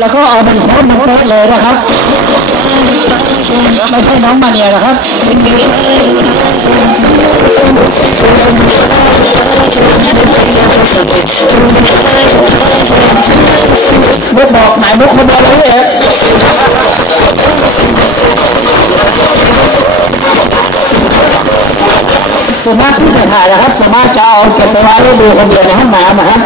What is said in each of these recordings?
แล้วก็เอามันโค้ดมันโค้ดเลยนะครับไม่ใช่น้องมาเนียนะครับมุกบอกสายมุกคนเดียวเลยเองส่วนมากที่จะถ่ายนะครับสามารถจะเอาเก็บไปไว้ดูคนเดียวในห้องน้ำนะครับ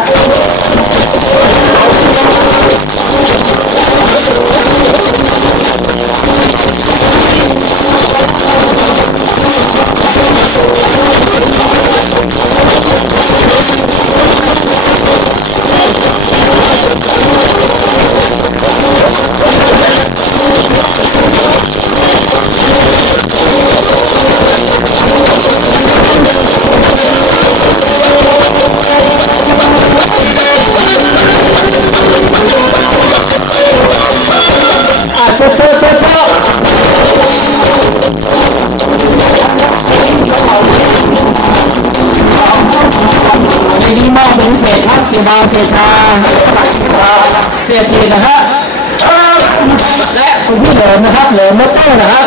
เสียดาเสียชา เสียชีนะฮะและคุณพี่เหลิมนะครับเหลิมมดเต้านะครับ